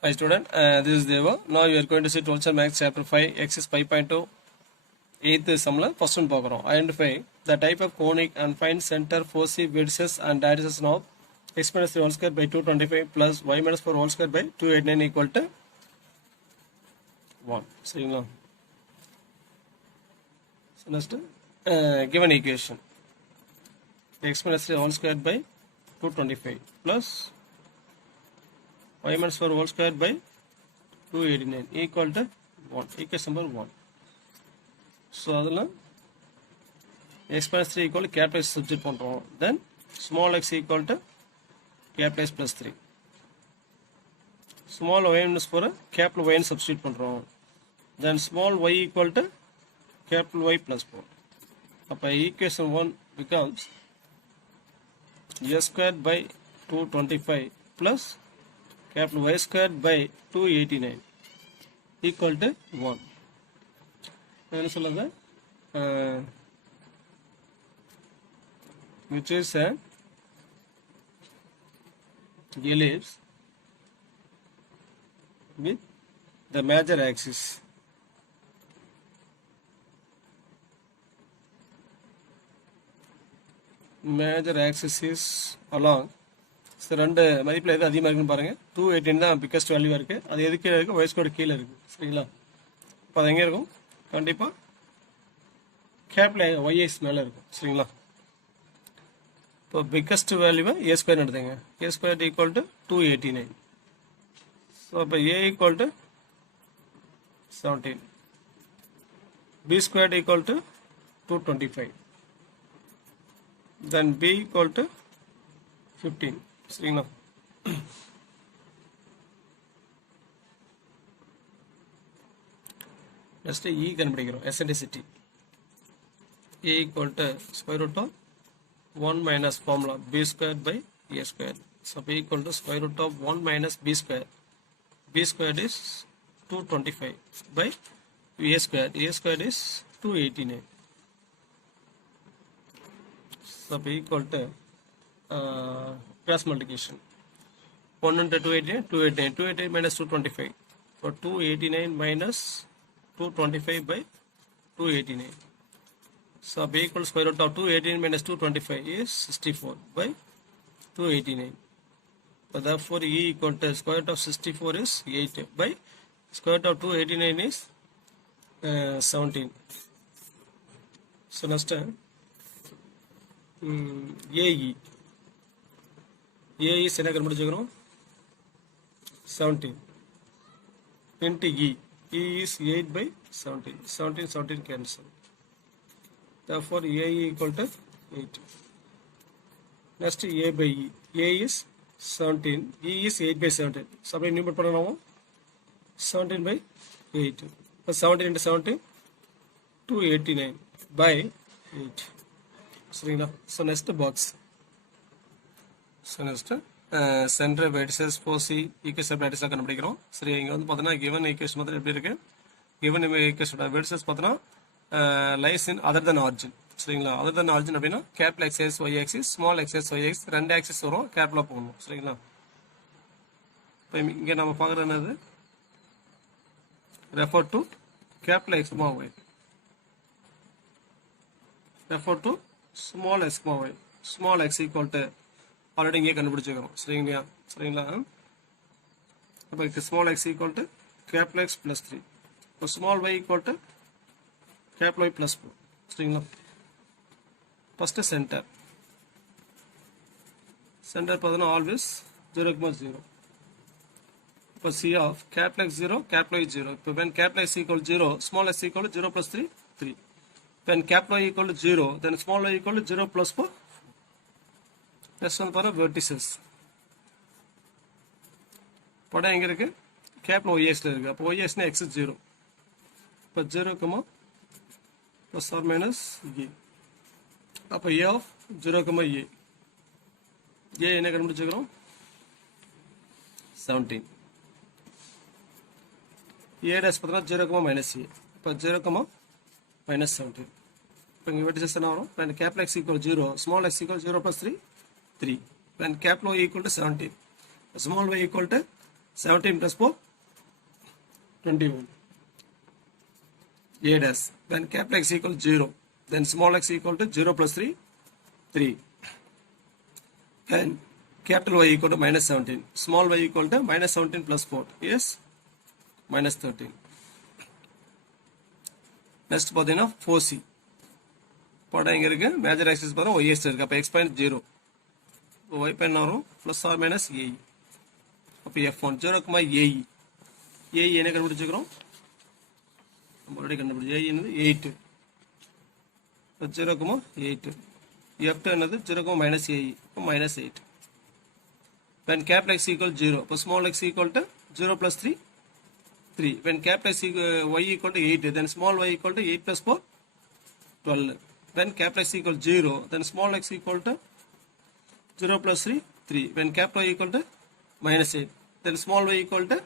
Hi student, this is Deva. Now you are going to see 12th Maths chapter 5, exercise 5.2, 8th sum la first one பார்க்கிறோம். Identify the type of conic and find center, foci, vertices and radiuses of x minus 3 whole square by 225 plus y minus 4 whole square by 289 equal to 1. சரிங்களா? So next, given equation x minus 3 whole square by 225 plus y minus 4 whole square by 289 equal to 1. Equation number 1. So adala x minus 3 equal to capital X substitute பண்றோம். Then small x equal to capital X plus 3. Small y minus 4 capital Y substitute பண்றோம். Then small y equal to capital Y plus 4. அப்ப equation 1 becomes s squared by 225 plus capital Y squared by 289 equal to 1. என்ன சொல்லுது? Which is an ellipse with the major axis. Major axis is along. So ரெண்டு மதிப்பில் எது அதிகமாக இருக்குன்னு பாருங்கள். 218 தான் பிக்கஸ்ட் வேல்யூவாக இருக்குது. அது எது கீழே இருக்குது? ஒய் ஸ்கொயர் கீழே இருக்குது. சரிங்களா? இப்போ அது எங்கே இருக்கும்? கண்டிப்பாக கேபிட்டல் ஒய்எஸ் மேலே இருக்கும். சரிங்களா? இப்போ பிக்கஸ்ட் வேல்யூவை ஏ ஸ்கொயர் எடுத்துங்க. A square equal to 289. So இப்போ A equal to 17. B square equal to 225. Then B equal to 15. சரிங்களா? நெக்ஸ்ட் இ கண்டுபிடிக்கிறோம். Eccentricity E equal to square root of 1 minus formula B square by A square. So B equal to square root of 1 minus B square. B square is 225 by A square. A square is 289. So B equal to cross multiplication 1 into 289, 289, 289 minus 225. So 289 minus 225 by 289. So b equals square root of 289 minus 225 is 64 by 289. So therefore e equal to square root of 64 is 8 by square root of 289 is 17. So next AE. A is என்ன கண்டுபிடிச்சுக்கிறோம்? 17 into E. E is 8 by 17. 17, 17 cancel. Therefore, A equal to 8. Next, A by E. A is 17. E is 8 by 17. So, அப்படி numerate பண்ணலாமா? 17 by 8. So, 17 into 17, 289 by 8. சரிங்களா? So, next box. So next center vertices foci equation vertices கண்டுபிடிக்கிறோம். சரி, இங்க வந்து பார்த்தீங்கன்னா given equation வந்து எப்படி இருக்கு? given equation vertices பார்த்தீங்கன்னா lies in other than origin. சரிங்களா? other than origin அப்படின்னா capital X axis y axis small x axis y axis ரெண்டு axis வரும், கேபிட்டலா போகணும். சரிங்களா? இப்போ இங்க நம்ம பார்க்குறது என்னது? refer to capital X, y. refer to small x, y. small x equal to already இங்கே கண்டுபிடிச்சிக்கிறோம். சரிங்களா? சரிங்களா? அப்போ small X equal to capital X plus 3. இப்போ small Y equal to capital Y plus 4. சரிங்களா? ஃபர்ஸ்ட் சென்டர் பார்த்தீங்கன்னா always 0,0. இப்போ C of capital X 0 capital Y 0. இப்போ when capital X equal 0 small x equal 0 plus 3 3. when capital Y equal 0 then small y equal 0 plus 4. Next வந்து பாருங்க vertices. படம் எங்கே இருக்குது? Capital ஒய்எஸில் இருக்குது. அப்போ ஒய்எஸ்னா எக்ஸ் 0. இப்போ 0, ப்ளஸ் ஆர் மைனஸ் ஏ. அப்போ ஏ ஆஃப் 0, ஏ. ஏ என்ன கண்டுபிடிச்சிக்கிறோம்? 17. ஏ டேஸ் பார்த்தீங்கன்னா 0, மைனஸ் ஏ. இப்போ 0, மைனஸ் 17. இப்போ இங்கே வெர்டிசஸ் என்ன வரும்? Capital X equal 0 small X equal 0 plus 3 3. When capital Y equal to 17, small y equal to 17 plus 4, 21. A dash. When capital X equal 0, then small x equal to 0 plus 3, 3. And capital Y equal to minus 17. Small y equal to minus 17 plus 4 is minus 13. Next பார்த்தீங்கன்னா 4C. படம் எங்க இருக்கு? Major axis பார்த்தா y இருக்கு. அப்ப x point 0. y point வரும் plus or minus a. அப்ப f1 0, a. a என்ன கண்டுபிடிச்சுக்கிறோம்? நம்ம ஆல்ரெடி கண்டுபிடிச்சோம். a என்னது 8. 0, 8. f2 என்னது 0, minus a. minus 8. When capital X equal 0, அப்ப small x equal to 0 plus 3, 3. When capital X y equal to 8, then small y equal to 8 plus 4, 12. When capital X equal 0, then small x equal to 0 plus 3, 3. When capital Y equal to minus 8, then small y equal to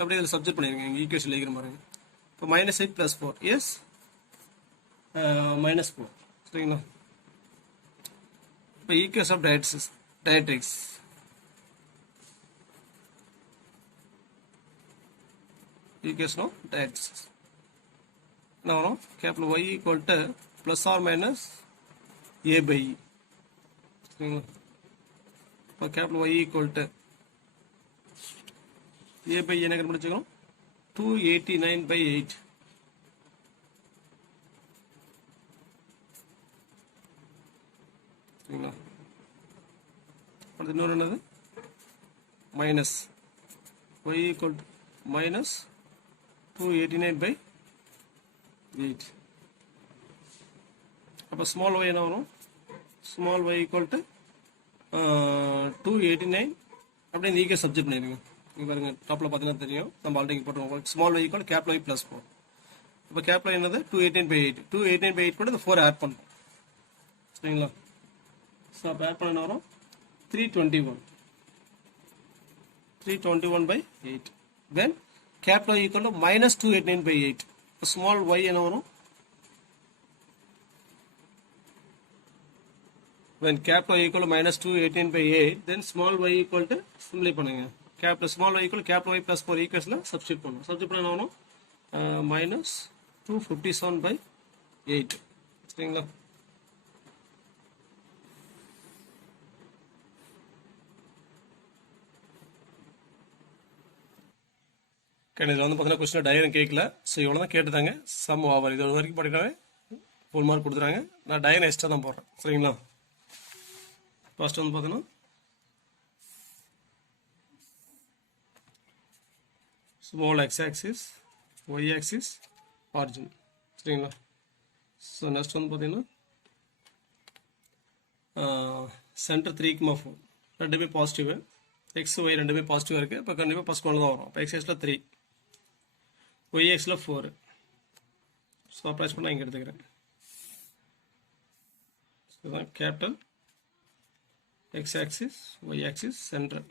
அப்படி இதில் subject பண்ணிருக்கேன் equation எழுதிக்கிற மாதிரி. இப்போ minus 8 plus 4 is minus 4. சரிங்களா? இப்போ equation of directrix equation of directrix என்ன வரும்? Capital y equal to plus or minus a by e. சரிங்களா? இப்போ capital y equal to a by என்ன கண்டுபிடிச்சுக்கணும்? 289 by 8. சரிங்களா? அடுத்து இன்னொரு என்னது? Minus y equal to minus 289 by 8. அப்போ ஸ்மால் y என்ன வரும்? ஸ்மால் y equal to 289 அப்படியே இந்த ஈக்குவேஷன் சப்ஜெக்ட் பண்ணிடுங்க. இங்கே பாருங்க டாப்பில் பார்த்தீங்கன்னா தெரியும். நம்ம ஆல்ரெடி போட்டுருவோம். Small y equal capital y plus 4. இப்போ கேபிட்டல் என்னது 289 by 8. 289 by 8 கூட இந்த 4 ஆட் பண்ணுறோம். சரிங்களா? ஸோ அப்போ ஆட் பண்ண என்ன வரும்? 321. 321 by 8. Then capital Y equal to minus 289 by 8. Small y என்ன வரும்? When capital Y equal to minus 289 by 8, then small y equal to simplify பண்ணுங்க. Capital small y equal to capital Y plus 4 equation substitute பண்ணும். Substitute பண்ண என்ன வரும்? Minus 257 by 8. சரிங்களா? இதில் வந்து பார்த்தீங்கன்னா கொஸ்டின் டயக்ராம் கேட்கல. ஸோ இவ்வளோ தான் கேட்டுதாங்க. சம் ஓவர் இது வரைக்கும் படிக்கிறாங்க. ஃபுல் மார்க் கொடுத்துறாங்க. நான் டயக்ராம் எக்ஸ்ட்ரா தான் போடுறேன். சரிங்களா? ஃபர்ஸ்ட் வந்து பார்த்தீங்கன்னா small X axis, Y axis, origin. சரிங்களா? ஸோ நெக்ஸ்ட் வந்து பார்த்தீங்கன்னா சென்டர் 3,4 ரெண்டுமே பாசிட்டிவ். எக்ஸ் ஒய் ரெண்டுமே பாசிட்டிவாக இருக்குது. இப்போ கண்டிப்பாக ஃபஸ்ட் ஒன்று தான் வரும். இப்போ எக்ஸ் எக்ஸில் 3, ஒய்எக்ஸில் 4. ஸோ அப்ளைஸ் பண்ணால் இங்கே எடுத்துக்கிறேன். இதுதான் capital X axis, Y axis, centre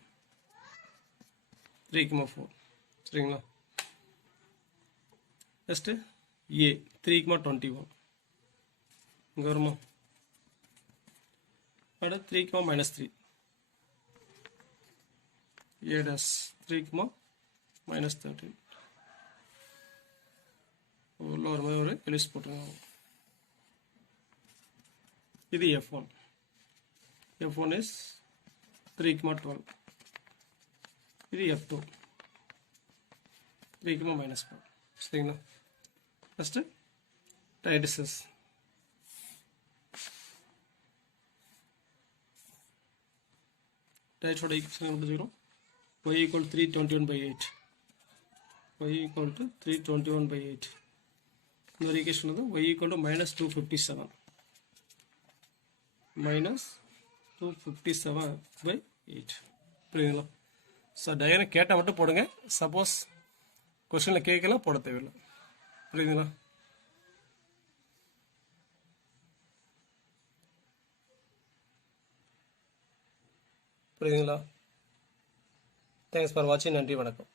3,4. சரிங்களா? நெக்ஸ்ட்டு ஏ 3,21 இங்கே வருமா? அடுத்து 3, -3. A dash 3, -13. உள்ள ஒரு மாதிரி ஒரு எலிஸ் போட்டுருங்க. இது F1. F1 is 3,12. இது F2 3, -4. சரிங்களா? ஃபஸ்ட்டு டைடிசஸ் டைட்ஸோட ஈக்குவேஷன் எடுத்துக்கிறோம். y equal to 321 by 8. y equal to 321 by 8. இன்னொரு ஈக்குவேஷன் வந்து y equal to minus 257. minus 257 by 8. புரியுதுங்களா? ஸோ டயக்ராம் கேட்டால் மட்டும் போடுங்க. சப்போஸ் கொஸ்டினில் கேட்கலாம் போட தேவையில்லை. புரியுதுங்களா? புரியுதுங்களா? தேங்க்ஸ் ஃபார் வாட்சிங். நன்றி, வணக்கம்.